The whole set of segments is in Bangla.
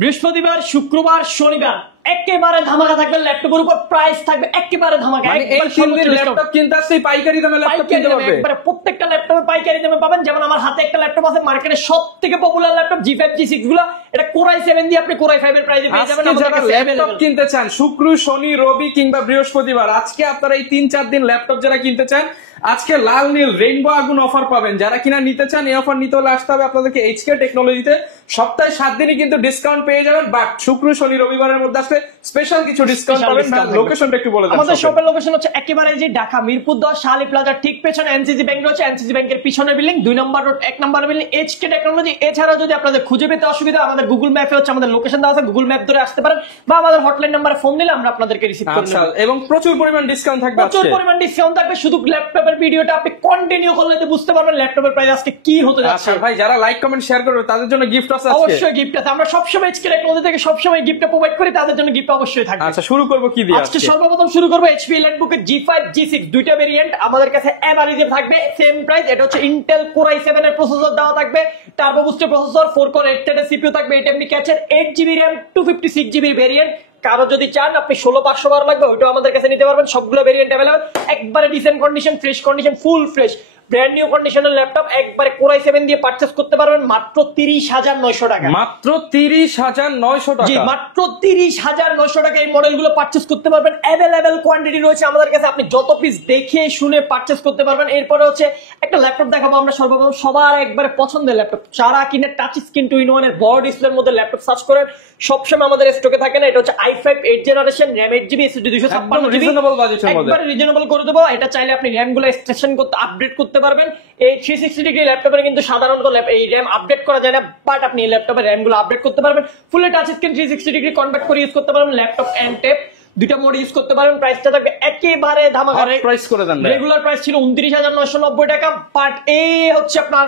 বৃহস্পতিবার, শুক্রবার, শনিবার একেবারে ধামাকা থাকবে। ল্যাপটপের উপর প্রাইস থাকবে একেবারে ধামাকা। এই তিন দিন ল্যাপটপ কিনতে আসছে পাইকারি দামে ল্যাপটপ কিনতে পারবে। একবারে প্রত্যেকটা ল্যাপটপে পাইকারি দামে পাবেন। যেমন আমার হাতে একটা ল্যাপটপ আছে, মার্কেটের সবথেকে পপুলার ল্যাপটপ G5 G6 গুলো, এটা Core i7 দিয়ে আপনি Core i5 এর প্রাইসে পেয়ে যাবেন। যারা ল্যাপটপ কিনতে চান শুক্র, শনি, রবি কিংবা বৃহস্পতিবার, আজকে আপনারা এই 3-4 দিন ল্যাপটপ যারা কিনতে চান, আজকে লাল নীল রেইনবো আগুন অফার পাবেন। যারা কিনা নিতে চান এই অফার নিতে হলে আসতে হবে আপনাদেরকে HK টেকনোলজিতে। সপ্তাহে 7 দিনই কিন্তু ডিসকাউন্ট পেয়ে যাবেন, বাট শুক্র, শনি, রবিবারের মধ্যে আসলে স্পেশাল কিছু ডিসকাউন্ট পাবেন। লোকেশনটা একটু বলে দেন। আমাদের শপের লোকেশন হচ্ছে একেবারে যে ঢাকা মিরপুর 10 শালি প্লাজার ঠিক পেছনে এনসিসি ব্যাংক রয়েছে। এনসিসি ব্যাংকের পিছনে বিল্ডিং 2 নম্বর রোড 1 নম্বর বিল্ডিং HK টেকনোলজি। এছাড়াও যদি আপনাদের খুঁজে পেতে অসুবিধা, আমাদের গুগল ম্যাপে হচ্ছে আমাদের লোকেশন দেওয়া আছে, গুগল ম্যাপ ধরে আসতে পারেন বা আমাদের হটলাইন নম্বরে ফোন দিলে আমরা আপনাদেরকে রিসিভ করে নেব। এবং প্রচুর পরিমাণ ডিসকাউন্ট থাকবে। প্রচুর পরিমাণ ডিসকাউন্ট থাকবে। শুধু ল্যাপটপের ভিডিওটা আপনি কন্টিনিউ করলে বুঝতে পারবেন ল্যাপটপের প্রাইস আজকে কি হতে যাচ্ছে। আচ্ছা ভাই, যারা লাইক কমেন্ট শেয়ার করবে তাদের জন্য গিফট আছে। অবশ্যই গিফট আছে। আমরা সবসময় HK টেকনোলজি থেকে সবসময় গিফট প্রোভাইড করি, তাদের জন্য গিফট অবশ্যই থাকবে। আচ্ছা, শুরু করব কি দিয়ে? আজকে সর্বপ্রথম শুরু করব HP Elecbook এর G5 G6 দুইটা ভেরিয়েন্ট আমাদের কাছে এভারেজে থাকবে সেম প্রাইস। এটা হচ্ছে Intel Core i7 এর প্রসেসর দেওয়া থাকবে, টার্বো বুস্টার প্রসেসর, 4 কোর 8 থ্রেডের CPU থাকবে, 8MB ক্যাচের, 8GB RAM 256GB variant. কারো যদি চান আপনি 16512 লাগবে, ওইটাও আমাদের কাছে নিতে পারবেন। সবগুলো ভেরিয়েন্ট अवेलेबल, একবারে dissent condition, fresh condition, full fresh brand new কন্ডিশনের ল্যাপটপ একবারে Core i7 দিয়ে পারচেজ করতে পারবেন মাত্র 30900 টাকা। মাত্র 30900 টাকা। জি, মাত্র 30900 টাকা এই মডেলগুলো পারচেজ করতে পারবেন। अवेलेबल কোয়ান্টিটি রয়েছে আমাদের কাছে, আপনি যত পিস দেখে শুনে পারচেজ করতে পারবেন। এরপরে হচ্ছে একটা ল্যাপটপ দেখাবো আমরা সর্বপ্রথম, সবার একবারে পছন্দের ল্যাপটপ। যারা কিনে টাচ স্ক্রিন 2-in-1 এর বড় ডিসপ্লের মধ্যে ল্যাপটপ সার্চ করেন, সবসময় আমাদের স্টকে থাকে না। এটা হচ্ছে i5 8 generation, RAM 8GB, SSD 256GB, reasonable বাজেটের মধ্যে একবারে রিজনেবল করে দেবো। এটা চাইলে আপনি RAM গুলো এক্সটেনশন করতে, আপডেট করতে পারবেন। এই 360 ডিগ্রি ল্যাপটপে কিন্তু সাধারণত এই RAM আপডেট করা যায় না, বাট আপনি এই ল্যাপটপে RAM গুলো আপডেট করতে পারবেন। ফুল টাচ স্ক্রিন 360 ডিগ্রি কনভার্ট করে ইউজ করতে পারবেন। ল্যাপটপ এন্ড ট্যাব দুইটা মোড ইউজ করতে পারবেন। প্রাইসটা থাকবে একেবারে ধামাকা। প্রাইস করে দেন। রেগুলার প্রাইস ছিল 29990 টাকা, বাট এই হচ্ছে আপনার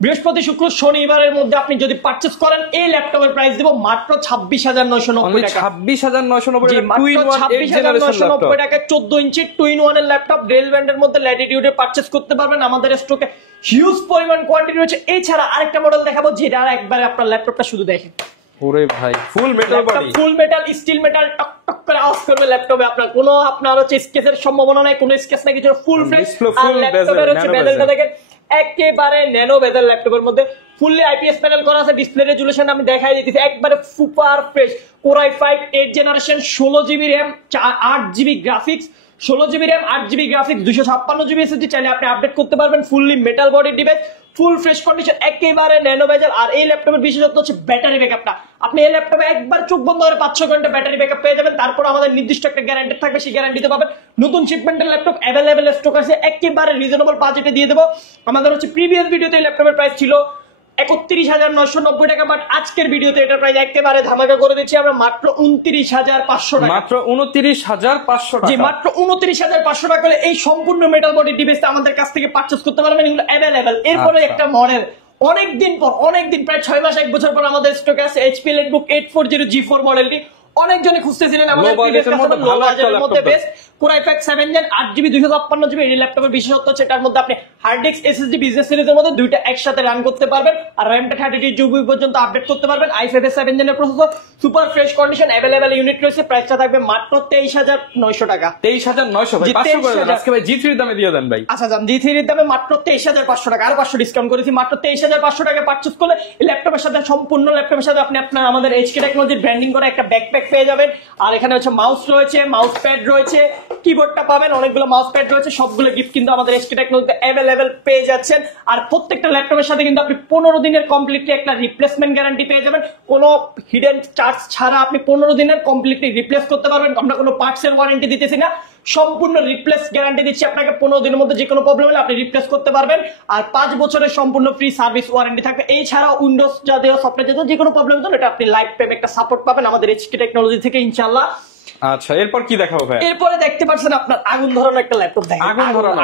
বৃহস্পতি, শুক্র, শনিবারের মধ্যে আপনি যদি পারচেজ করেন এই ল্যাপটপের প্রাইস দেব মাত্র 26990 টাকা। 26990 টাকা 14 ইঞ্চি 2-in-1 এর ল্যাপটপ ডেল ব্র্যান্ডের মধ্যে ল্যাটিটিউডে পারচেজ করতে পারবেন। আমাদের স্টকে হিউজ পরিমাণ কোয়ান্টিটি রয়েছে। এছাড়া আরেকটা মডেল দেখাবো যেটা একবার আপনার ল্যাপটপটা শুধু দেখেন। ওরে ভাই, full metal body, full metal, steel metal, টক টক করে আওয়াজ করবে ল্যাপটপে। আপনার হচ্ছে স্কেচের সম্ভাবনা নাই, কোনো স্কেচ নাই, কিছু ফুল ফ্রেশ। আর ল্যাপটপের হচ্ছে বেজেলটা দেখেন একেবারে ন্যানো বেজেল। ল্যাপটপের মধ্যে ফুললি IPS প্যানেল করা আছে। ডিসপ্লে রেজুলেশন আমি দেখাই দিতেছি, একবারে super fresh. Core i5 8 generation, 16GB RAM, 8GB graphics, 16GB RAM, 8GB graphics, 256GB SSD, চাইলে আপনি আপডেট করতে পারবেন। Fully metal body device, full fresh condition, একেবারে ন্যানো বেজেল। আর এই ল্যাপটপের বিশেষত্ব হচ্ছে ব্যাটারি ব্যাকআপটা। আপনি এই ল্যাপটপে একবার চোখ বন্ধ করে 5-6 ঘন্টা ব্যাটারি ব্যাকআপ পেয়ে যাবেন। তারপর আমাদের নির্দিষ্ট একটা গ্যারান্টি থাকবে, সেই গ্যারান্টিতে পাবেন। নতুন শিপমেন্টের ল্যাপটপ अवेलेबल স্টক আছে, একেবারে রিজনেবল বাজেটে দিয়ে দেবো। আমাদের হচ্ছে প্রিভিয়াস ভিডিওতে এই ল্যাপটপের প্রাইস ছিল 31990 টাকা, বাট আজকের ভিডিওতে এটার প্রাইস একেবারে ধামাকা করে দিচ্ছি আমরা মাত্র 29500 টাকা। মাত্র 29500 টাকা। জি, মাত্র 29500 টাকা করে এই সম্পূর্ণ মেটাল বডি ডিভাইসটা আমাদের কাছ থেকে পারচেজ করতে পারবেন। এগুলো अवेलेबल। এরপরে একটা মডেল অনেকদিন প্রায় 6 মাস 1 বছর পর আমাদের স্টকে আছে HP Elecbook 840 G4 মডেলটি। অনেকজনই খুঁজতেছিলেন আমাদের মধ্যে best Core i5 7 Gen 8GB 256GB। এই ল্যাপটপের বিশেষত্ব হচ্ছে এটার মধ্যে আপনি হার্ড ডিস্ক SSD বিজনেস সিরিজের মধ্যে দুইটা একসাথে রান করতে পারবেন। আর RAM-টা 32GB পর্যন্ত আপডেট করতে পারবেন। i5 7 Gen এর processor, super fresh condition, available unit রয়েছে। প্রাইসটা থাকবে মাত্র 23900 টাকা। 23900 ভাই, 500 করে দেন আজকে ভাই। G3 এর দামে দিয়ে দেন ভাই। আচ্ছা জান, G3 এর দামে মাত্র 23500 টাকা, আর 500 ডিসকাউন্ট করেছি। মাত্র 23500 টাকা পারচেজ করলে এই ল্যাপটপের সাথে, সম্পূর্ণ ল্যাপটপের সাথে আপনি আমাদের HK টেকনোলজির ব্র্যান্ডিং করা একটা ব্যাকপ্যাক পেয়ে যাবেন। আর এখানে হচ্ছে মাউস রয়েছে, মাউস প্যাড রয়েছে, কিবোর্ডটা পাবেন, অনেকগুলো মাউস প্যাড রয়েছে। সবগুলো গিফট কিন্তু আমাদের HK টেকনোলজিতে अवेलेबल পেয়ে যাচ্ছেন। আর প্রত্যেকটা ল্যাপটপের সাথে কিন্তু আপনি 15 দিনের কমপ্লিটলি একটা রিপ্লেসমেন্ট গ্যারান্টি পেয়ে যাবেন। কোনো হিডেন চার্জ ছাড়া আপনি 15 দিনের কমপ্লিটলি রিপ্লেস করতে পারবেন। আমরা কোনো পার্টসের ওয়ারেন্টি দিতেছি না, সম্পূর্ণ রিপ্লেস গ্যারান্টি দিচ্ছি আপনাকে। 15 দিনের মধ্যে যে কোনো প্রবলেম হলে আপনি রিপ্লেস করতে পারবেন। আর 5 বছরের সম্পূর্ণ ফ্রি সার্ভিস ওয়ারেন্টি থাকবে। এছাড়াও উইন্ডোজ জাতীয় সফটওয়্যার জাতীয় যে কোনো প্রবলেম হলে এটা আপনি লাইফ টাইম একটা সাপোর্ট পাবেন আমাদের HK টেকনোলজি থেকে ইনশাআল্লাহ। আচ্ছা, এরপর কি দেখাবো ভাই? এরপরে দেখতে পাচ্ছেন আপনার আগুন ধরানো একটা ল্যাপটপ দেখেন।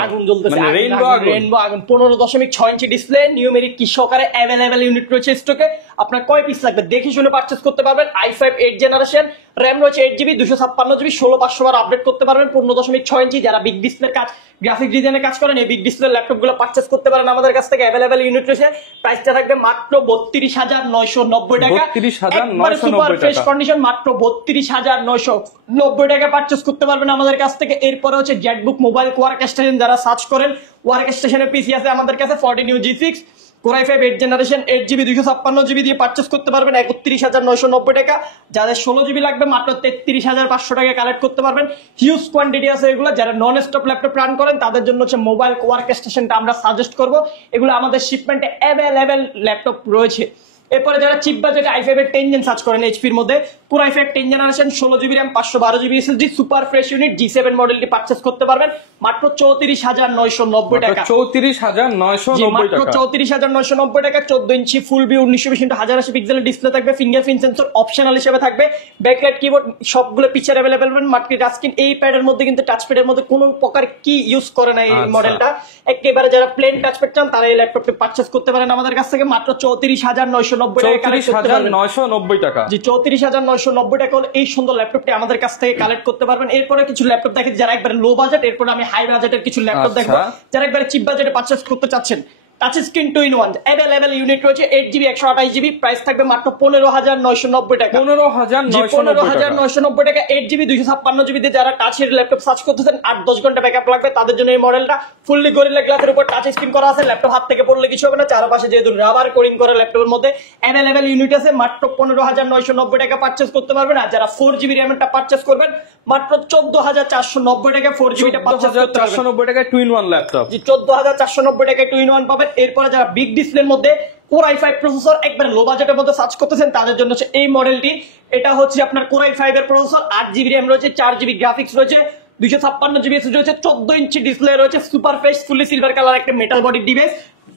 আগুন জ্বলতেছে, রেইনবো আগুন 15.6 ইঞ্চি ডিসপ্লে, নিউমেরিক কি সহকারে अवेलेबल ইউনিট রয়েছে স্টকে। আপনার কয় পিস লাগবে দেখে শুনে পারচেস করতে পারবেন। i5 8 জেনারেশন, র্যাম রয়েছে 8GB, 256GB, 16/500 বার আপডেট করতে পারবেন। 15.6 ইঞ্চি, যারা বিগ ডিসপ্লের কাজ, গ্রাফিক ডিজাইনের কাজ করেন, এই বিগ ডিসপ্লের ল্যাপটপ গুলো পারচেস করতে পারেন আমাদের কাছ থেকে। অ্যাভেলেবেল ইউনিট রয়েছে, প্রাইসটা থাকবে মাত্র 32,990 টাকা। 32,990 ফ্রেশ টাকা। কন্ডিশন, মাত্র 32,990 টাকা পারচেস করতে পারবেন আমাদের কাছ থেকে। এরপরে হচ্ছে জেটবুক মোবাইল ওয়ার্ক স্টেশন, যারা সার্চ করেন ওয়ার্ক স্টেশনের পিসি আছে আমাদের কাছে 14 new G6 Core i5 8 generation, 8GB, 256GB দিয়ে পারচেস করতে পারবেন 31,990 টাকা। যাদের 16GB লাগবে মাত্র 33,500 টাকা কালেক্ট করতে পারবেন। হিউজ কোয়ান্টিটি আছে এগুলো। যারা নন স্টপ ল্যাপটপ রান করেন তাদের জন্য হচ্ছে মোবাইল ওয়ার্ক স্টেশনটা আমরা সাজেস্ট করব। এগুলো আমাদের শিপমেন্টে অ্যাভেলেবেল ল্যাপটপ রয়েছে। এরপরে যারা চিপ বাজেট i5 এর 10 জেন সার্চ করেন, এইচপির মধ্যে Core i5 10 generation, 16GB RAM, 512GB SSD, super fresh unit G7 মডেলটি পারচেস করতে পারবেন মাত্র 34,990 টাকা। 34,990 মাত্র টাকা। 34,990 টাকা। 14 ইঞ্চি ফুল ভিউ 1920x1080 পিক্সেলের ডিসপ্লে থাকবে, ফিঙ্গারপ্রিন্ট সেন্সর অপশনাল হিসেবে থাকবে, ব্যাকলাইট কিবোর্ড সবগুলো পিকচার অ্যাভেলেবল পাবেন। মাল্টি টাচ স্ক্রিন, এই প্যাডের মধ্যে কিন্তু টাচ প্যাডের মধ্যে কোনো প্রকার কি ইউজ করে না এই মডেলটা। একেবারে যারা প্লেন টাচ প্যাড চান তারা এই ল্যাপটপটি পারচেস করতে পারেন আমাদের কাছ থেকে মাত্র 34,990 টাকা। 34,990 টাকা। জি, 34,990 টাকা হলে এই সুন্দর ল্যাপটপটি আমাদের কাছ থেকে কালেক্ট করতে পারবেন। এরপরে কিছু ল্যাপটপ দেখেন যারা একবারে লো বাজেট, এরপরে আমি হাই বাজেটের কিছু ল্যাপটপ দেখবো। যারা একবারে চিপ বাজেটে পারচেস করতে চাচ্ছেন, touch screen 2-in-1 available unit রয়েছে, 8GB, 128GB, প্রাইস থাকবে মাত্র 15,990 টাকা। 15,990 টাকা। 8GB, 256GB দিয়ে যারা টাচের ল্যাপটপ সার্চ করতেছেন, 8-10 ঘন্টা ব্যাকআপ লাগবে তাদের জন্য এই মডেলটা। ফুললি গরিলা গ্লাসের উপর টাচ স্ক্রিন করা আছে, ল্যাপটপ হাত থেকে পড়লে কিছু হবে না। চারপাশে যেহেতু রাবার কোডিং করা ল্যাপটপের মধ্যে অ্যাভেলেবল ইউনিট আছে, মাত্র 15,990 টাকা পারচেস করতে পারবেন। আর যারা 4GB র্যামটা পারচেস করবেন মাত্র 14,490 টাকা 4GB টা পারচেস করতে পারবেন। 14,490 টাকা 2-in-1 ল্যাপটপ। জি, 14,490 টাকায় 2-in-1 পাবেন। এরপরে যারা বিগ ডিসপ্লের মধ্যে Core i5 প্রসেসর একবার লো বাজেটের মধ্যে সার্চ করতেছেন তাদের জন্য হচ্ছে এই মডেলটি। এটা হচ্ছে আপনার Core i5 এর প্রসেসর, 8GB RAM রয়েছে, 4GB গ্রাফিক্স রয়েছে, 256GB SSD রয়েছে, 14 ইঞ্চি ডিসপ্লে রয়েছে, সুপার ফ্রেশ ফুলি সিলভার কালার একটা মেটাল বডি ডিভাইস।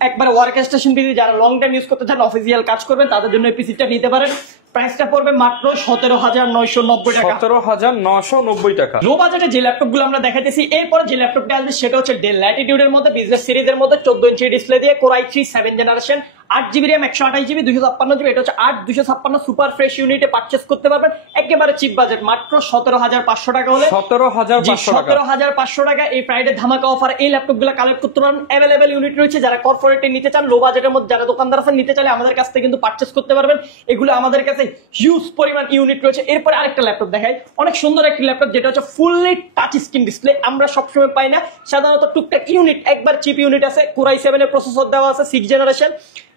একবার ওয়ার্ক স্টেশন পিসি, যারা লং টাইম ইউজ করতে চান, অফিসিয়াল কাজ করবেন তাদের জন্য এই পিসিটা নিতে পারেন। প্রাইসটা পড়বে মাত্র 17,990 টাকা। 17,990 টাকা। লো বাজেটে যে ল্যাপটপ গুলো আমরা দেখাইতেছি, এরপরে যে ল্যাপটপটা আসবে সেটা হচ্ছে ডেল ল্যাটিটিউডের মধ্যে বিজনেস সিরিজের মধ্যে 14 ইঞ্চি ডিসপ্লে দিয়ে Core i3 7 generation, 8GB RAM, 128GB, 256GB, এটা হচ্ছে 8/256 সুপার ফ্রেশ ইউনিটে পারচেস করতে পারবেন একেবারে চিপ বাজেট মাত্র 17,500 টাকা হলে। 17,500 টাকা এই ফ্রাইডে ধামাকা অফার এই ল্যাপটপ গুলো কালেক্ট করতে পারবেন। অ্যাভেলেবেল ইউনিট রয়েছে, যারা কর্পোরেটে নিতে চান লো বাজেটের মধ্যে, যারা দোকানদার আছেন নিতে চাইলে আমাদের কাছ থেকে কিন্তু পারচেস করতে পারবেন। এগুলো আমাদের কাছে হিউজ পরিমাণ ইউনিট রয়েছে। এরপরে আরেকটা ল্যাপটপ দেখাই, অনেক সুন্দর একটি ল্যাপটপ যেটা হচ্ছে ফুললি টাচ স্ক্রিন ডিসপ্লে। আমরা সবসময় পাই না, সাধারণত টুকটাক ইউনিট একবার চিপ ইউনিট আছে। Core i7 এর প্রসেসর দেওয়া আছে 6 generation,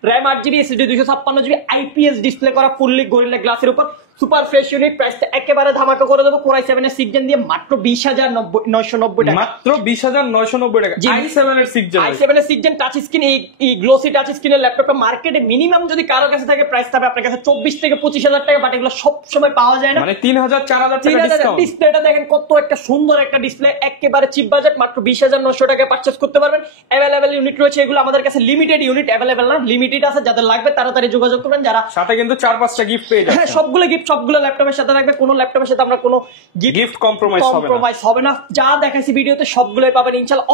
RAM 8GB, SSD 256GB, IPS display করা ফুললি গরিলা গ্লাসের উপর, সুপার ফ্রেশ ইউনিট। প্রাইসটা একেবারে ধামাকা করে দেবো Core i7 এর 6 জেন দিয়ে মাত্র 20,990 টাকা। মাত্র 20,990 টাকা। i7 এর 6 জেন, i7 এর 6 জেন টাচ স্ক্রিন, এই গ্লোসি টাচ স্ক্রিনের ল্যাপটপটা মার্কেটে মিনিমাম যদি কারো কাছে থাকে প্রাইস থাকবে আপনার কাছে 24 থেকে 25,000 টাকা, বাট এগুলো সব সময় পাওয়া যায় না। মানে 3,000 4,000 টাকা ডিসকাউন্ট। ডিসপ্লেটা দেখেন কত একটা সুন্দর একটা ডিসপ্লে, একেবারে চিপ বাজেট মাত্র 20,900 টাকায় পারচেস করতে পারবেন। অ্যাভেলেবল ইউনিট রয়েছে, এগুলো আমাদের কাছে লিমিটেড ইউনিট, অ্যাভেলেবল না, লিমিটেড আছে। যাদের লাগবে তাড়াতাড়ি যোগাযোগ করবেন। যারা সাথে কিন্তু 4-5টা গিফট পেয়ে যাবেন। হ্যাঁ, সবগুলো গিফট সবগুলো ল্যাপটপের সাথে রাখবে, কোনো ল্যাপটপের সাথে আমরা কোনো গিফট কম্প্রোমাইজ হবে না। যা দেখাইছি ভিডিওতে সবগুলোই পাবেন ইনশাআল্লাহ।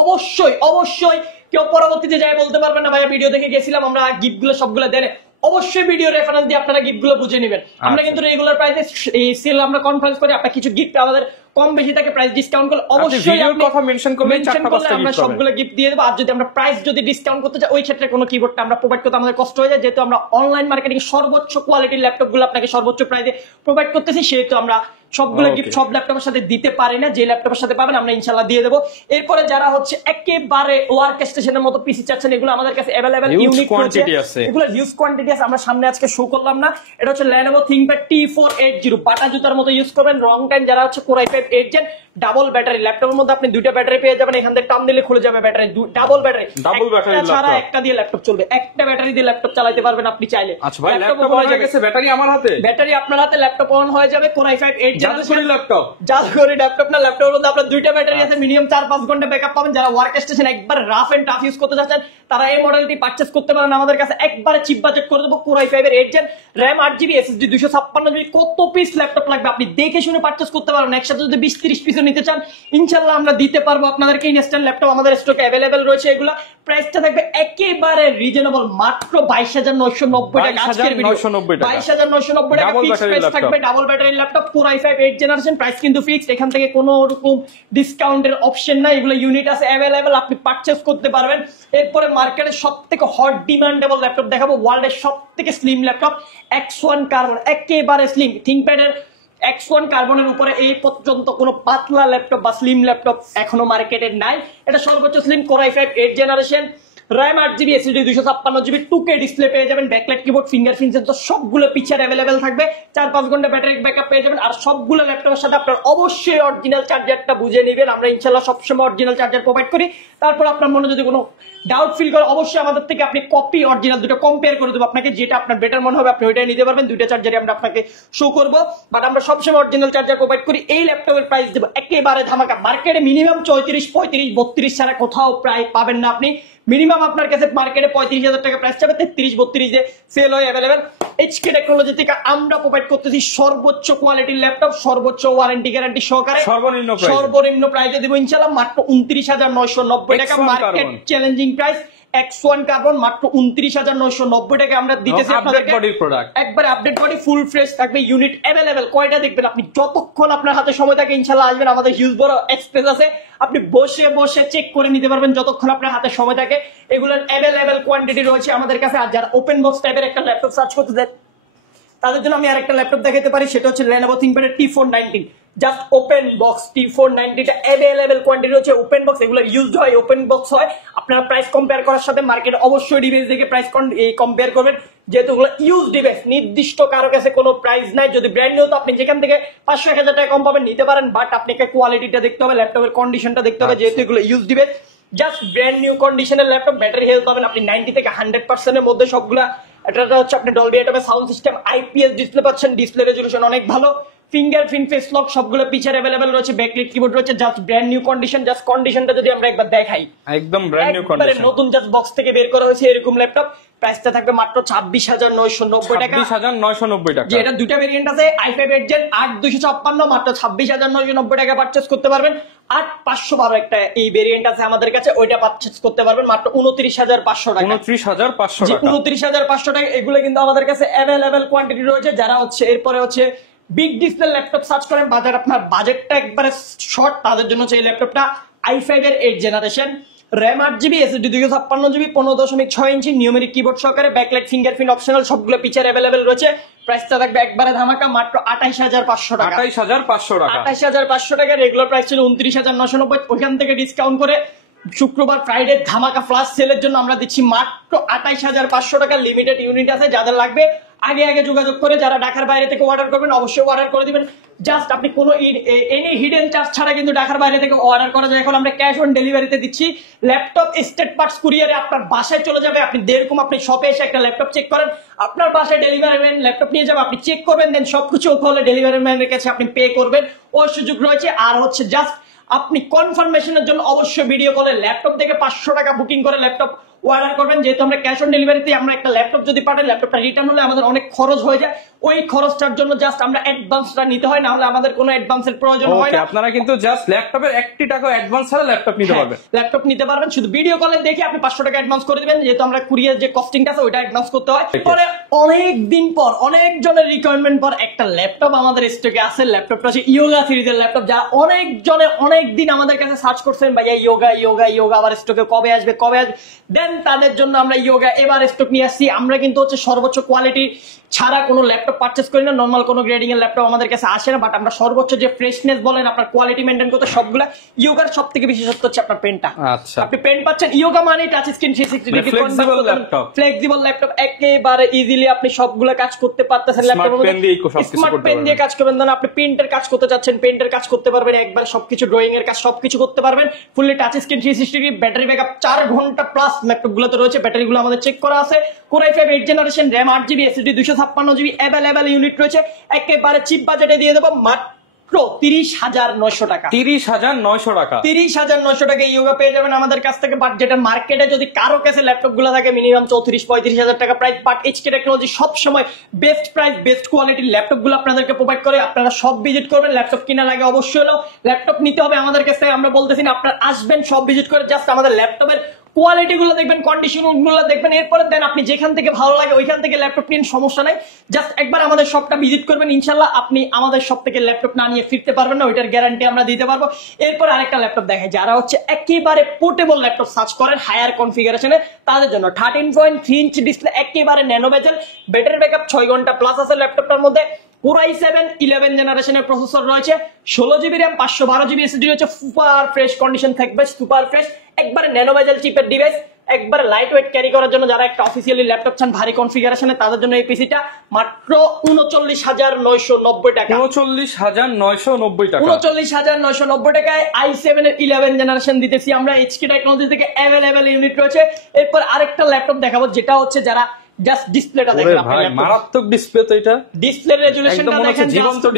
অবশ্যই কেউ পরবর্তীতে যাই বলতে পারবেন না ভাইয়া ভিডিও দেখে গেছিলাম, আমরা গিফট গুলো সবগুলো দেন। অবশ্যই ভিডিও রেফারেন্স দিয়ে আপনারা গিফট গুলো বুঝে নেবেন। আমরা কিন্তু রেগুলার প্রাইসে এই সেল আমরা কনফারেন্স করি, আপনার কিছু গিফট আমাদের কম বেশি থাকে, প্রাইস ডিসকাউন্ট করলে অবশ্যই আপনি কথা মেনশন করবেন, আমরা সবগুলো গিফট দিয়ে দেব। আর যদি আমরা প্রাইস যদি ডিসকাউন্ট করতে চাই, ওই ক্ষেত্রে কোনো কিবোর্ডটা আমরা প্রোভাইড করতে আমাদের কষ্ট হয়ে যায়, যেহেতু আমরা অনলাইন মার্কেটিং সর্বোচ্চ কোয়ালিটির ল্যাপটপ গুলো আপনাকে সর্বোচ্চ প্রাইসে প্রোভাইড করতেছি, সেহেতু আমরা সবগুলো গিফট সব ল্যাপটপের সাথে দিতে পারি না। যে ল্যাপটপের সাথে পাবেন আমরা ইনশাআল্লাহ দিয়ে দেবো। এরপরে যারা হচ্ছে একেবারে ওয়ার্ক স্টেশনের মতো পিসি চাচ্ছেন, এগুলো আমাদের কাছে অ্যাভেলেবল ইউনিট রয়েছে, এগুলো হিউজ কোয়ান্টিটি আছে। আমরা সামনে আজকে শো করলাম না, এটা হচ্ছে Lenovo ThinkPad T480 বাটা জুতার মতো ইউজ করবেন লং টাইম। যারা হচ্ছে Core i5 8 gen, double battery, ল্যাপটপের মধ্যে আপনি দুইটা ব্যাটারি পেয়ে যাবেন, এখান থেকে টান দিলে খুলে যাবে ব্যাটারি, ডাবল ব্যাটারি ছাড়া একটা দিয়ে ল্যাপটপ চলবে, একটা ব্যাটারি দিয়ে ল্যাপটপ চালাতে পারবেন আপনি চাইলে। আচ্ছা ভাই, ল্যাপটপ হয়ে গেছে, ব্যাটারি আমার হাতে, ব্যাটারি আপনার হাতে, ল্যাপটপ অন হয়ে যাবে। Core i5 8 জেনারেশন ল্যাপটপ, জাদুকরি ল্যাপটপ না, ল্যাপটপের মধ্যে আপনার দুইটা ব্যাটারি আছে, মিনিমাম 4-5 ঘন্টা ব্যাকআপ পাবেন। যারা ওয়ার্ক স্টেশন একবার রাফ এন্ড টাফ ইউজ করতে যাচ্ছেন তারা এই মডেলটি পারচেজ করতে পারেন আমাদের কাছে, একবারে চিপ বাজেট করে দেবো। Core i5 এর 8 gen, RAM 8GB, SSD 256GB, কত পিস ল্যাপটপ লাগবে আপনি দেখে শুনে পারচেজ করতে পারেন। একসাথে যদি 20-30 পিসও নিতে চান ইনশাআল্লাহ আমরা দিতে পারবো আপনাদেরকে। ইনস্ট্যান্ট ল্যাপটপ আমাদের স্টকে অ্যাভেলেবেল রয়েছে, এগুলা প্রাইসটা থাকবে একেবারে রিজনেবল, মাত্র 22,990 টাকা। আজকের ভিডিও 22,990 টাকা ফিক্স প্রাইস থাকবে। Double battery laptop Core i5 8th generation, price কিন্তু ফিক্সড, এখান থেকে কোনো রকম ডিসকাউন্টের অপশন নাই। এগুলো ইউনিট আছে অ্যাভেলেবেল, আপনি পারচেজ করতে পারবেন। এরপরে মার্কেটের সবথেকে হট ডিমান্ডেবল ল্যাপটপ দেখাবো, ওয়ার্ল্ডের সবথেকে স্লিম ল্যাপটপ X1 কার্বন, একেবারে স্লিম। থিংকপ্যাডের X1 কার্বনের উপরে এই পর্যন্ত কোনো পাতলা ল্যাপটপ বা স্লিম ল্যাপটপ এখনো মার্কেটে নাই। এটা সর্বোচ্চ slim Core i5 8th generation, RAM 8GB, SSD 256GB, 2K display পেয়ে যাবেন, ব্যাকলাইট কিবোর্ড, ফিঙ্গারপ্রিন্ট সেন্সর সবগুলো পিকচার অ্যাভেলেবেল থাকবে, 4-5 ঘন্টা ব্যাটারি ব্যাকআপ পেয়ে যাবেন। আর সবগুলো ল্যাপটপের সাথে আপনার অবশ্যই অরিজিনাল চার্জারটা বুঝে নেবেন, আমরা ইনশাআল্লাহ সবসময় অরিজিনাল চার্জার প্রোভাইড করি। তারপর আপনার মনে যদি কোনো ডাউট ফিল করে অবশ্যই আমাদের থেকে আপনি কপি অরিজিনাল দুটো কম্পেয়ার করে দেবো আপনাকে, যেটা আপনার বেটার মনে হবে আপনি ওইটাই নিতে পারবেন। দুইটা চার্জারই আমরা আপনাকে শো করবো, বাট আমরা সবসময় অরিজিনাল চার্জার প্রোভাইড করি। এই ল্যাপটপের প্রাইস দেবো একেবারে ধামাকা, মার্কেটে মিনিমাম 34, 35, 32 ছাড়া কোথাও প্রায় পাবেন না আপনি। মিনিমাম আপনার কাছে মার্কেটে 35,000 টাকা প্রাইস যাবে, 33, 32 যে সেল হয় অ্যাভেলেবেল। HK টেকনোলজি থেকে আমরা প্রোভাইড করতেছি সর্বোচ্চ কোয়ালিটির ল্যাপটপ, সর্বোচ্চ ওয়ারেন্টি গ্যারান্টি সহকারে, সর্বনিম্ন প্রাইসে দেবো ইনশাআল্লাহ মাত্র 29,990 টাকা। Market challenging price X1 carbon মাত্র 29,990 টাকা আমরা দিতেছি আপনাদেরকে। একবার আপডেট বডি ফুল ফ্রেশ থাকবে, ইউনিট অ্যাভেলেবেল। কয়টা দেখবেন আপনি, যতক্ষণ আপনার হাতে সময় থাকে ইনশাআল্লাহ আসবেন, আমাদের হিউজ বড় এক্সপ্রেস আছে, আপনি বসে বসে চেক করে নিতে পারবেন যতক্ষণ আপনার হাতে সময় থাকে। এগুলোর অ্যাভেলেবেল কোয়ান্টিটি রয়েছে আমাদের কাছে। আর যারা ওপেন বক্স টাইপের একটা ল্যাপটপ সার্চ করতে চান তাদের জন্য আমি আরেকটা ল্যাপটপ দেখাতে পারি, সেটা হচ্ছে Lenovo ThinkPad T490, just open box T490 টা অ্যাভেলেবেল কোয়ান্টিটি রয়েছে। ওপেন বক্স এগুলো ইউজড হয়, ওপেন বক্স হয়। আপনারা প্রাইস কম্পেয়ার করার সাথে মার্কেটে অবশ্যই ডিভাইস দেখে প্রাইস কম্পেয়ার করবেন, যেহেতু ওগুলো ইউজ ডিভাইস, নির্দিষ্ট কারো কাছে কোনো প্রাইস নাই। যদি ব্র্যান্ড নিউ তো আপনি যেখান থেকে 500-1000 টাকা কম পাবেন নিতে পারেন, বাট আপনাকে কোয়ালিটিটা দেখতে হবে, ল্যাপটপের কন্ডিশনটা দেখতে হবে, যেহেতু এগুলো use device. Just brand new কন্ডিশনের ল্যাপটপ, ব্যাটারি হেলথ পাবেন আপনি 90 থেকে 100% এর মধ্যে সবগুলা। এটা হচ্ছে আপনি Dolby atoms sound system, IPS display পাচ্ছেন, ডিসপ্লে রেজোলিউশন অনেক ভালো, ফিঙ্গারপ্রিন্ট ফেস লক সবগুলো পিকচার অ্যাভেলেবেল রয়েছে, ব্যাকলাইট কিবোর্ড রয়েছে, just brand new condition. Just কন্ডিশনটা যদি আমরা একবার দেখাই, একদম ব্র্যান্ড নিউ কন্ডিশন, নতুন জাস্ট বক্স থেকে বের করা হয়েছে এরকম ল্যাপটপ। প্রাইসটা থাকবে মাত্র 26,990 টাকা। 26,990 টাকা। যেটা দুটো ভেরিয়েন্ট আছে, i5 8th Gen 8256, মাত্র 26,990 টাকা পারচেজ করতে পারবেন। 8512 একটা এই ভেরিয়েন্ট আছে আমাদের কাছে, ওইটা পারচেজ করতে পারবেন মাত্র 29,500 টাকা। 29,500 টাকা। 29,500 টাকা। এগুলো কিন্তু আমাদের কাছে অ্যাভেলেবেল কোয়ান্টিটি রয়েছে। যারা হচ্ছে এরপরে হচ্ছে বিগ ডিসপ্লে ল্যাপটপ সার্চ করেন, বাজার আপনার বাজেটটা একবারে শর্ট, তাদের জন্য হচ্ছে এই ল্যাপটপটা i5 এর 8th generation, RAM 8GB, SSD 256GB, 15.6 ইঞ্চি, নিউমেরিক কিবোর্ড সহকারে, ব্যাকলাইট ফিঙ্গারপ্রিন্ট অপশনাল সবগুলো ফিচার অ্যাভেলেবেল রয়েছে। প্রাইসটা থাকবে একবারে ধামাকা মাত্র 28,500 টাকা। 28,500 টাকা। 28,500 টাকা। রেগুলার প্রাইস ছিল 29,990, ওইখান থেকে ডিসকাউন্ট করে শুক্রবার ফ্রাইডে ধামাকা ফ্লাশ সেলের জন্য আমরা দিচ্ছি মাত্র 28,500 টাকা। লিমিটেড ইউনিট আছে, যাদের লাগবে আগে আগে যোগাযোগ করে, যারা ঢাকার বাইরে থেকে অর্ডার করবেন অবশ্যই অর্ডার করে দিবেন। জাস্ট আপনি কোনো এনি হিডেন চার্জ ছাড়া কিন্তু ঢাকার বাইরে থেকে অর্ডার করা যায়। এখন আমরা ক্যাশ অন ডেলিভারিতে দিচ্ছি। ল্যাপটপ স্টেট পার্টস কুরিয়ারে আপনার বাসায় চলে যাবে। আপনি যেরকম আপনি শপে এসে একটা ল্যাপটপ চেক করেন, আপনার বাসায় ডেলিভারি ম্যান ল্যাপটপ নিয়ে যাবে, আপনি চেক করবেন, দেন সবকিছু ওকে হলে ডেলিভারি ম্যানের কাছে আপনি পে করবেন, ওই সুযোগ রয়েছে। আর হচ্ছে জাস্ট আপনি কনফার্মেশনের জন্য অবশ্যই ভিডিও কলে ল্যাপটপ থেকে 500 টাকা বুকিং করে ল্যাপটপ অর্ডার করবেন। যেহেতু আমরা ক্যাশ অন ডেলিভারিতে আমরা একটা ল্যাপটপ যদি পাঠাই, ল্যাপটপটা রিটার্ন হলে আমাদের অনেক খরচ হয়ে যায়, ওই খরচটার জন্য জাস্ট আমরা অ্যাডভান্সটা নিতে হয়, না হলে আমাদের কোনো অ্যাডভান্সের প্রয়োজন হয় না। আপনারা কিন্তু জাস্ট ল্যাপটপের 1 টাকা অ্যাডভান্স ছাড়া ল্যাপটপ নিতে পারবেন। ল্যাপটপ নিতে পারবেন, শুধু ভিডিও কলে দেখে আপনি 500 টাকা অ্যাডভান্স করে দিবেন, যেহেতু আমরা কুরিয়ার যে কস্টিংটা আছে ওইটা অ্যাডভান্স করতে হয়। পরে অনেক দিন পর, অনেক জনের রিকোয়ারমেন্ট পর একটা ল্যাপটপ আমাদের স্টকে আছে। ল্যাপটপটা হচ্ছে ইয়োগা সিরিজের ল্যাপটপ, যারা অনেক জনে অনেক দিন আমাদের কাছে সার্চ করছেন, ভাইয়া ইয়োগা আবার স্টকে কবে আসবে। দেন তাদের জন্য আমরা ইয়োগা এবার স্টক নিয়ে আসছি। আমরা কিন্তু হচ্ছে সর্বোচ্চ কোয়ালিটি ছাড়া কোনো ল্যাপটপ পারচেস করি না, নর্মাল কোনো গ্রেডিং এর ল্যাপটপ আমাদের কাছে আসে না, বাট আমরা সর্বোচ্চ যে ফ্রেশনেস বলেন, আপনার কোয়ালিটি মেইনটেইন করতে সবগুলা। ইয়োগার সবথেকে বিশেষত্ব হচ্ছে আপনার পেনটা। আচ্ছা, আপনি পেন পাচ্ছেন, ইয়োগা মানে touch screen 360 degree flexible laptop, একেবারে ইজিলি আপনি সবগুলা কাজ করতে পারতেছেন। ল্যাপটপের মধ্যে স্মার্ট পেন দিয়ে কাজ করবেন, না আপনি পেইন্টের কাজ করতে চাচ্ছেন, পেইন্টের কাজ করতে পারবেন, একবার সবকিছু ড্রয়িং এর কাজ সবকিছু করতে পারবেন। Fully touch screen 360 degree, battery backup 4 ঘন্টা প্লাস ল্যাপটপ গুলোতে রয়েছে। ব্যাটারিগুলো আমাদের চেক করা আছে। Core i5 8th generation, RAM 8GB, SSD 256GB available unit রয়েছে। একেবারে চিপ বাজেটে দিয়ে দেবো মাত্র 30,900 টাকা। 30,900 টাকা। 30,900 টাকা ইয়োগা পেয়ে যাবেন আমাদের কাছ থেকে। বাট যেটা মার্কেটে যদি কারো কাছে ল্যাপটপ গুলো থাকে মিনিমাম 34-35,000 টাকা প্রাইস, বাট HK টেকনোলজি সবসময় বেস্ট প্রাইস বেস্ট কোয়ালিটির ল্যাপটপ গুলো আপনাদেরকে প্রোভাইড করে। আপনারা সব ভিজিট করবেন, ল্যাপটপ কেনার আগে অবশ্যই ল্যাপটপ নিতে হবে আমাদের কাছ থেকে। আমরা বলতেছি না, আপনারা আসবেন সব ভিজিট করে, জাস্ট আমাদের ল্যাপটপের কোয়ালিটি গুলো দেখবেন, কন্ডিশন গুলো দেখবেন, এরপরে দেন আপনি যেখান থেকে ভালো লাগে ওইখান থেকে ল্যাপটপ নিন, সমস্যা নাই। জাস্ট একবার আমাদের শপটা ভিজিট করবেন, ইনশাল্লাহ আপনি আমাদের শপ থেকে ল্যাপটপ না নিয়ে ফিরতে পারবেন না, ওইটার গ্যারান্টি আমরা দিতে পারবো। এরপর আরেকটা ল্যাপটপ দেখায়, যারা হচ্ছে একেবারে পোর্টেবল ল্যাপটপ সার্চ করেন হায়ার কনফিগারেশনে, তাদের জন্য 13.3 ইঞ্চ ডিসপ্লে, একেবারে ন্যানো বেজেল, ব্যাটারি ব্যাকআপ 6 ঘন্টা প্লাস আছে ল্যাপটপটার মধ্যে। Core i7 11 জেনারেশনের প্রসেসর রয়েছে, 16 জিবি র্যাম, 512 জিবি এসএসডি রয়েছে, সুপার ফ্রেশ কন্ডিশন থাকবে, সুপার ফ্রেশ, একবারে ন্যানো বেজেল চিপের ডিভাইস, একবারে লাইট ওয়েট ক্যারি করার জন্য যারা একটা অফিসিয়ালি ল্যাপটপ চান ভারী কনফিগারেশনে, তাদের জন্য এই পিসিটা মাত্র 39,990 টাকা। 39,990 টাকা। 39,990 টাকায় i7 এর 11 জেনারেশন দিতেছি আমরা। এইচকে টেকনোলজি থেকে অ্যাভেলেবেল ইউনিট রয়েছে। এরপর আরেকটা ল্যাপটপ দেখাবো, যেটা হচ্ছে যারা জাস্ট ডিসপ্লেটা দেখেন, ভাই মারাত্মক ডিসপ্লে তো এটা, ডিসপ্লে রেজুলেশনটা দেখেন,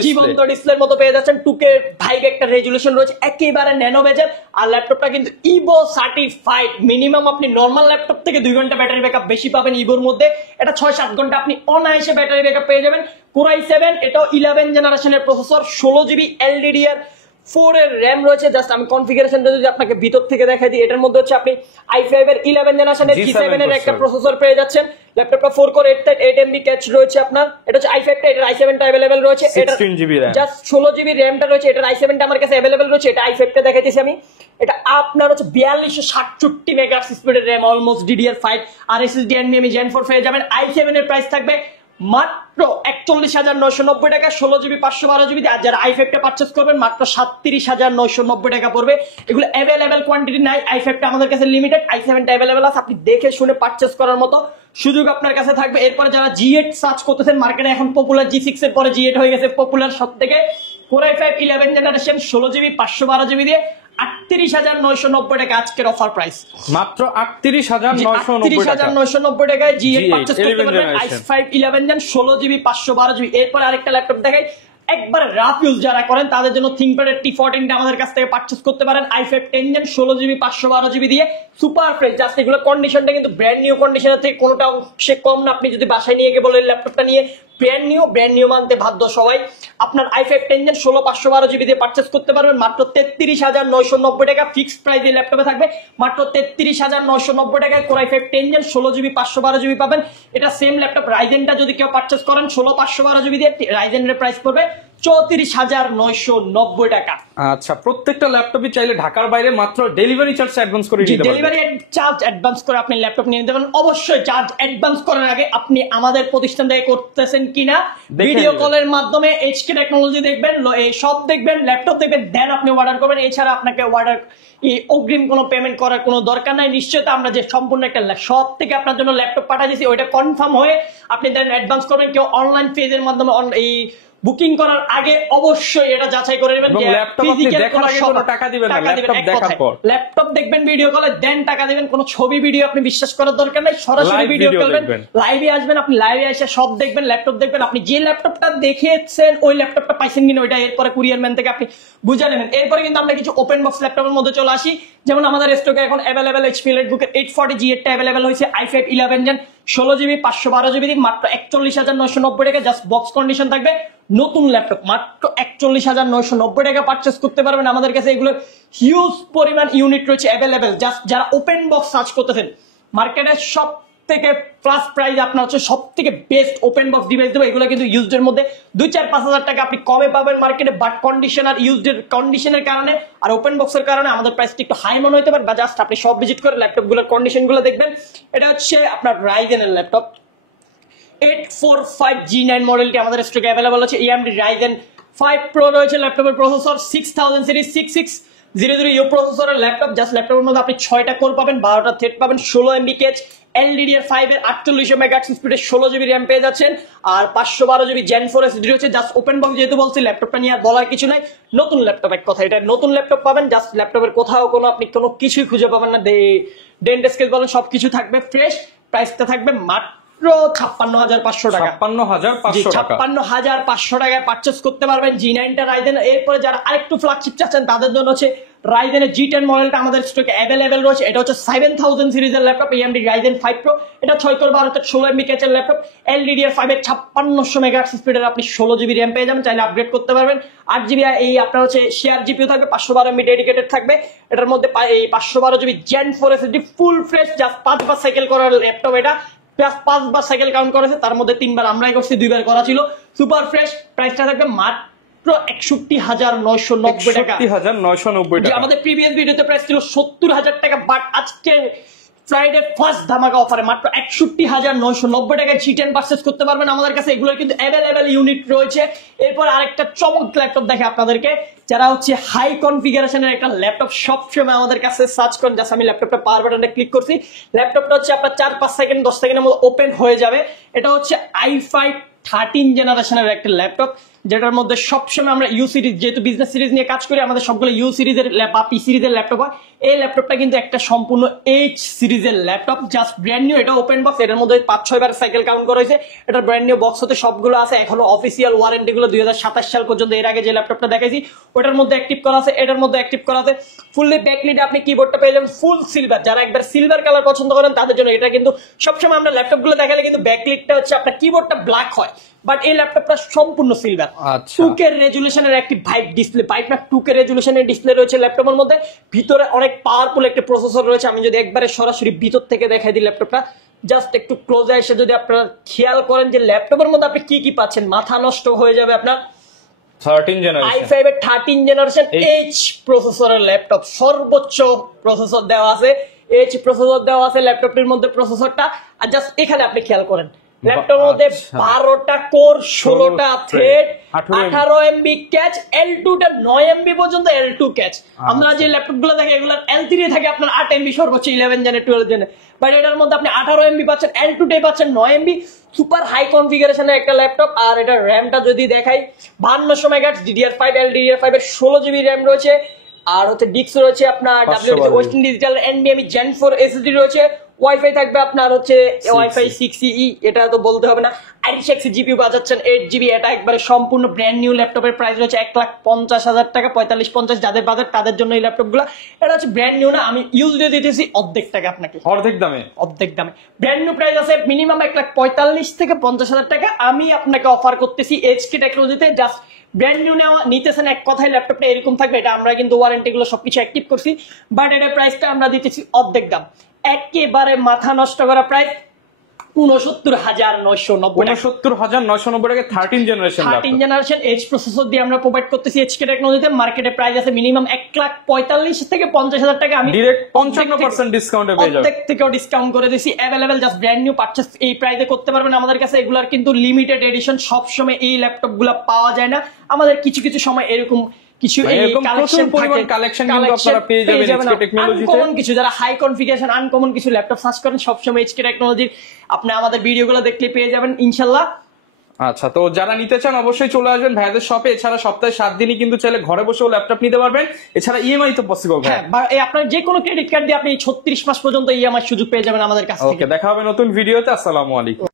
জীবন্ত ডিসপ্লের মতো পেয়ে যাচ্ছেন। 2K ভাইব একটা রেজুলেশন রয়েছে, একেবারে ন্যানো বেজেল। আর ল্যাপটপটা কিন্তু ইভো সার্টিফাইড, মিনিমাম আপনি নরমাল ল্যাপটপ থেকে 2 ঘন্টা ব্যাটারি ব্যাকআপ বেশি পাবেন ইভোর মধ্যে, এটা 6-7 ঘন্টা আপনি অনায়াসে ব্যাটারি ব্যাকআপ পেয়ে যাবেন। Core i7 এটাও 11 জেনারেশনের প্রসেসর, 16 জিবি LDDR4 এর র্যাম রয়েছে। জাস্ট আমি কনফিগারেশনটা যদি আপনাকে ভিতর থেকে দেখাই দিই, এটার মধ্যে হচ্ছে আপনি i5 এর 11 জেনারেশনের G7 এর একটা প্রসেসর পেয়ে যাচ্ছেন। ল্যাপটপটা 4 কোর 8 MB ক্যাচ রয়েছে আপনার, এটা হচ্ছে i5 টা, এটার i7 টা अवेलेबल রয়েছে, এটা 16 জিবি র্যাম, জাস্ট 16 জিবি র্যামটা রয়েছে, এটার i7 টা আমার কাছে अवेलेबल রয়েছে, এটা i5 টা দেখাইতেছি আমি। এটা আপনার হচ্ছে 4267 মেগাহার্টজ স্পিডের র্যাম, অলমোস্ট DDR5, আর SSD NVMe Gen 4 পেয়ে যাবেন। i7 এর প্রাইস থাকবে মাত্র 41,990 টাকা, 16 জিবি 512 জিবি। আর যারা i5 টা পারচেজ করবেন মাত্র 37,990 টাকা পড়বে। এগুলো অ্যাভেলেবেল কোয়ান্টিটি নাই, i5 টা আমাদের কাছে লিমিটেড, i7 টা অ্যাভেলেবেল আছে, আপনি দেখে শুনে পারচেজ করার মতো সুযোগ আপনার কাছে থাকবে। এরপরে যারা G8 সার্চ করতেছেন, মার্কেটে এখন পপুলার G6 এর পরে G8 হয়ে গেছে পপুলার সব থেকে। Core i5 11 generation, 16 GB 512 GB দিয়ে 38,990 টাকা আজকের অফার প্রাইস, মাত্র 38,990 টাকায় G8 পারচেজ করতে পারবেন। i5 11 gen, 16 GB 512 GB. এরপর আরেকটা ল্যাপটপ দেখাই, একবার রাফ ইউজ যারা করেন তাদের জন্য ThinkPad এর T14 টা আমাদের কাছ থেকে পারচেজ করতে পারেন। i5 10 জেন, 16 জিবি 512 জিবি দিয়ে, সুপার ফ্রেশ। জাস্ট এগুলো কন্ডিশনটা কিন্তু ব্র্যান্ড নিউ কন্ডিশনের থেকে কোনোটা অংশে কম না। আপনি যদি বাসায় নিয়ে গিয়ে বলেন ল্যাপটপটা নিয়ে ব্র্যান্ড নিউ মানতে বাধ্য সবাই। আপনার i5 10 জেন 16 512 জিবি দিয়ে পারচেজ করতে পারবেন মাত্র 33,990 টাকা। ফিক্সড প্রাইস এই ল্যাপটপে থাকবে মাত্র 33,990 টাকায়। Core i5 10 gen 16 GB 512 GB পাবেন। এটা সেম ল্যাপটপ রাইজেনটা যদি কেউ পারচেজ করেন 16 512 জিবি দিয়ে, রাইজেনের প্রাইস পড়বে 34,990 টাকা। আচ্ছা, প্রত্যেকটা ল্যাপটপই চাইলে ঢাকার বাইরে মাত্র ডেলিভারি চার্জ অ্যাডভান্স করে নিতে পারবেন। ডেলিভারি চার্জ অ্যাডভান্স করে আপনি ল্যাপটপ নিয়ে নিতে পারেন। অবশ্যই চার্জ অ্যাডভান্স করার আগে আপনি আমাদের প্রতিষ্ঠান থেকে করতেছেন কিনা ভিডিও কলের মাধ্যমে এইচকে টেকনোলজি দেখবেন, এই সব দেখবেন, ল্যাপটপ দেখবেন, দেন আপনি অর্ডার করবেন। এছাড়া আপনাকে অর্ডার অগ্রিম কোনো পেমেন্ট করার কোনো দরকার নাই। নিশ্চয়ই আমরা যে সম্পূর্ণ একটা সব থেকে আপনার জন্য ল্যাপটপ পাঠিয়েছি, ওইটা কনফার্ম হয়ে আপনি দেন অ্যাডভান্স করবেন। কেউ অনলাইন পেজের মাধ্যমে এই বুকিং করার আগে অবশ্যই এটা যাচাই করে নেবেন যে ল্যাপটপ আপনি দেখার আগে কোনো টাকা দিবেন না, ল্যাপটপ দেখার পর ল্যাপটপ দেখবেন ভিডিও কলে, দেন টাকা দিবেন। কোনো ছবি ভিডিও আপনি বিশ্বাস করার দরকার নাই, সরাসরি ভিডিও করবেন, লাইভে আসবেন, আপনি লাইভে এসে সব দেখবেন, ল্যাপটপ দেখবেন। আপনি যে ল্যাপটপটা দেখেছেন ওই ল্যাপটপটা পাইছেন কিনা ওইটা এরপরে কুরিয়ার ম্যান থেকে আপনি বুঝে নেবেন। এরপরে কিন্তু আমরা কিছু ওপেন বক্স ল্যাপটপের মধ্যে চলে আসি, যেমন আমাদের স্টকে এখন অ্যাভেলেবেল HP EliteBook 840 G8 টা অ্যাভেলেবেল হয়েছে। i5 11 জেন 16 জিবি 512 জিবি দিয়ে মাত্র 41,990 টাকা। জাস্ট বক্স কন্ডিশন থাকবে। নতুন ল্যাপটপ মাত্র 41,990 টাকা পারচেস করতে পারবেন আমাদের কাছে। এগুলো হিউজ পরিমাণ ইউনিট রয়েছে অ্যাভেলেবেল। জাস্ট যারা ওপেন বক্স সার্চ করতেছেন, মার্কেটের সব থেকে প্লাস প্রাইস আপনার হচ্ছে সব থেকে বেস্ট ওপেন বক্স ডিভাইস দেবো। এগুলো কিন্তু ইউজড এর মধ্যে 2-4-5 হাজার টাকা আপনি কমে পাবেন মার্কেটে, বাট কন্ডিশন আর ইউজড এর কন্ডিশনের কারণে আর ওপেন বক্সের কারণে আমাদের প্রাইসটা একটু হাই মনে হতে পারে। বা জাস্ট আপনি সব ভিজিট করে ল্যাপটপ গুলোর কন্ডিশন গুলো দেখবেন। এটা হচ্ছে আপনার রাইজেনের ল্যাপটপ 845 G9 মডেলটি আমাদের স্টকে অ্যাভেলেবল আছে। AMD Ryzen 5 Pro রয়েছে ল্যাপটপের প্রসেসর, 6000 সিরিজ 6600U প্রসেসরের ল্যাপটপ। জাস্ট ল্যাপটপের মধ্যে আপনি 6টা কোর পাবেন, 12টা থ্রেড পাবেন, 16 MB ক্যাচ, LDDR5 এর 4800 মেগাহার্টজ স্পিডের 16 জিবি র্যাম পেয়ে যাচ্ছেন, আর 512 জিবি Gen 4 SSD রয়েছে। জাস্ট ওপেন বক্স যেহেতু বলছি, ল্যাপটপটা নিয়ে আর বলার কিছু নাই। নতুন ল্যাপটপ, এক কথা এটা নতুন ল্যাপটপ পাবেন। জাস্ট ল্যাপটপের কোথাও কোনো আপনি কোনো কিছুই খুঁজে পাবেন না, ডেন্ট স্কেচ বলেন সবকিছু থাকবে ফ্রেশ। প্রাইসটা থাকবে মাত্র 56,500 টাকা। 56,500 টাকায় পারচেস করতে পারবেন G9 টা রাইজেন। এরপরে যারা আরেকটু ফ্ল্যাগশিপ চাচ্ছেন তাদের জন্য হচ্ছে Ryzen G10 মডেলটা আমাদের স্টকে অ্যাভেলেবেল রয়েছে। এটা হচ্ছে 7000 সিরিজের ল্যাপটপ, AMD Ryzen 5 Pro। এটা 6 কোর 12 16 MB ক্যাচের ল্যাপটপ, LDDR5 এর 5600 মেগাহার্টজ স্পিডের আপনি 16 GB RAM পেয়ে যাবেন, চাইলে আপগ্রেড করতে পারবেন। 8 GB এই আপনার হচ্ছে শেয়ার GPU থাকবে, 512 MB ডেডিকেটেড থাকবে। এটার মধ্যে এই 512 GB Gen 4 SSD full fresh, just 5 বার সাইকেল করার ল্যাপটপ এটা, প্লাস 5 বার সাইকেল কাউন্ট করেছে, তার মধ্যে 3 বার আমরাই করছি, 2 বার করা ছিল। সুপার ফ্রেশ, প্রাইসটা থাকবে মাত্র 61990 টাকা। 61990 টাকা। আমাদের প্রিভিয়াস ভিডিওতে প্রাইস ছিল 70000 টাকা, বাট আজকে ফ্রাইডে ফার্স্ট ধামাকা অফারে মাত্র 61990 টাকায় G10 পারচেজ করতে পারবেন আমাদের কাছে। এগুলোর কিন্তু অ্যাভেলেবেল ইউনিট রয়েছে। এরপর আরেকটা চমক ল্যাপটপ দেখে আপনাদেরকে, যারা হচ্ছে হাই কনফিগারেশনের একটা ল্যাপটপ সবসময় আমাদের কাছে সার্চ করেন। জাস্ট আমি ল্যাপটপটা পাওয়ার বাটনটা ক্লিক করছি, ল্যাপটপটা হচ্ছে আপনার 4-5 সেকেন্ড 10 সেকেন্ডের মধ্যে ওপেন হয়ে যাবে। এটা হচ্ছে i5 13 জেনারেশনের একটা ল্যাপটপ, যেটার মধ্যে সবসময় আমরা ইউ সিরিজ, যেহেতু বিজনেস সিরিজ নিয়ে কাজ করি, আমাদের সবগুলো ইউ সিরিজের বা পি সিরিজের ল্যাপটপ হয়। এই ল্যাপটপটা কিন্তু একটা সম্পূর্ণ এইচ সিরিজের ল্যাপটপ, জাস্ট ব্র্যান্ড নিউ। এটা ওপেন বক্স, এটার মধ্যে 5-6 বার সাইকেল কাউন্ট করা হয়েছে। এটা ব্র্যান্ড নিউ বক্স হতে সবগুলো আছে, এখনো অফিসিয়াল ওয়ারেন্টি গুলো 2027 সাল পর্যন্ত। এর আগে যে ল্যাপটপটা দেখাইছি ওটার মধ্যে অ্যাক্টিভ করা আছে, এটার মধ্যে অ্যাক্টিভ করা আছে। ফুললি ব্যাকলিট আপনি কিবোর্ডটা পেয়ে যাবেন ফুল সিলভার। যারা একবার সিলভার কালার পছন্দ করেন তাদের জন্য এটা কিন্তু সবসময় আমরা ল্যাপটপ গুলো দেখালে কিন্তু ব্যাকলিটটা হচ্ছে আপনার কিবোর্ডটা ব্ল্যাক হয়, বাট এই ল্যাপটপটা সম্পূর্ণ সিলভার। 2K রেজুলেশনের একটি ভাইট ডিসপ্লে, ভাইট না 2K রেজুলেশনের ডিসপ্লে রয়েছে ল্যাপটপের মধ্যে। ভিতরে অনেক পাওয়ারফুল একটা প্রসেসর রয়েছে। আমি যদি একবারে সরাসরি ভিতর থেকে দেখাই দিই ল্যাপটপটা, জাস্ট একটু ক্লোজে এসে যদি আপনারা খেয়াল করেন যে ল্যাপটপের মধ্যে আপনি কি কি পাচ্ছেন, মাথা নষ্ট হয়ে যাবে আপনার। 13 জেনারেশন i5 এর 13 জেনারেশন H প্রসেসরের ল্যাপটপ, সর্বোচ্চ প্রসেসর দেওয়া আছে, H প্রসেসর দেওয়া আছে ল্যাপটপটির মধ্যে প্রসেসরটা। আর জাস্ট এখানে আপনি খেয়াল করেন, ল্যাপটপের মধ্যে 12টা কোর, 16টা থ্রেড, 18 MB ক্যাচ, L2 টা 9 MB পর্যন্ত L2 ক্যাচ। আমরা যে ল্যাপটপ গুলো দেখি এগুলোর L3 থাকে আপনার 8 MB সর্বোচ্চ, 11 জেনে 12 জেনে, বাট এটার মধ্যে আপনি 18 MB পাচ্ছেন, L2 টাই পাচ্ছেন 9 MB। সুপার হাই কনফিগারেশনের একটা ল্যাপটপ। আর এটা র্যামটা যদি দেখাই 5200 মেগাহার্টজ DDR5 LDDR5 এর 16 GB র্যাম রয়েছে। আর হচ্ছে ডিস্ক রয়েছে আপনার western digital NVMe Gen 4 SSD রয়েছে। ওয়াইফাই থাকবে আপনার হচ্ছে ওয়াইফাই 6E, এটা তো বলতে হবে না। i6 জিপিইউ বাজাচ্ছেন 8 GB। এটা একবারে সম্পূর্ণ ব্র্যান্ড নিউ ল্যাপটপের প্রাইস রয়েছে 1,50,000 টাকা, 45-50 যাদের বাজার তাদের জন্য এই ল্যাপটপগুলো। এটা হচ্ছে ব্র্যান্ড নিউ না, আমি ইউজ দিয়ে দিতেছি অর্ধেক টাকা আপনাকে, অর্ধেক দামে। অর্ধেক দামে ব্র্যান্ড নিউ প্রাইস আছে মিনিমাম 1,45,000 থেকে 50,000 টাকা। আমি আপনাকে অফার করতেছি HK টেকনোলজিতে, জাস্ট ব্র্যান্ড নিউ নেওয়া নিতেছেন, এক কথায় ল্যাপটপটা এরকম থাকবে। এটা আমরা কিন্তু ওয়ারেন্টি গুলো সবকিছু অ্যাক্টিভ করছি, বাট এটার প্রাইসটা আমরা দিতেছি অর্ধেক দাম। একেবারে মাথা নষ্ট করা প্রাইস 69990 69990 টাকা 13 জেনারেশন 13 জেনারেশন H প্রসেসর দিয়ে আমরা প্রোভাইড করতেছি HK টেকনোলজিতে। মার্কেটে প্রাইস আছে মিনিমাম 1,45,000 থেকে 50,000 টাকা। আমি ডাইরেক্ট 55% ডিসকাউন্টে পেয়ে যাবেন, প্রত্যেক থেকেও ডিসকাউন্ট করে দিছি। Available just brand new purchase এই প্রাইসে করতে পারবেন আমাদের কাছে। এগুলার কিন্তু লিমিটেড এডিশন, সব সময় এই ল্যাপটপগুলো পাওয়া যায় না। আমাদের কিছু কিছু সময় এরকম কিছু কালেকশন কিন্তু আপনারা পেয়ে যাবেন HK টেকনোলজিতে। আনকমন কিছু, যারা হাই কনফিগারেশন আনকমন কিছু ল্যাপটপ সার্চ করেন সবসময় HK টেকনোলজির আপনি আমাদের ভিডিওগুলো দেখলে পেয়ে যাবেন ইনশাআল্লাহ। আচ্ছা, তো যারা নিতে চান অবশ্যই চলে আসবেন ভাইদের শপে। এছাড়া সপ্তাহে 7 দিনই কিন্তু চাইলে ঘরে বসেও ল্যাপটপ নিতে পারবেন। এছাড়া ইএমআই তো পসিবল ভাই, আপনার যে কোনো ক্রেডিট কার্ড দিয়ে আপনি 36 মাস পর্যন্ত ইএমআই সুযোগ পেয়ে যাবেন আমাদের কাছ থেকে। ওকে, দেখা হবে নতুন ভিডিওতে। আসসালামু আলাইকুম।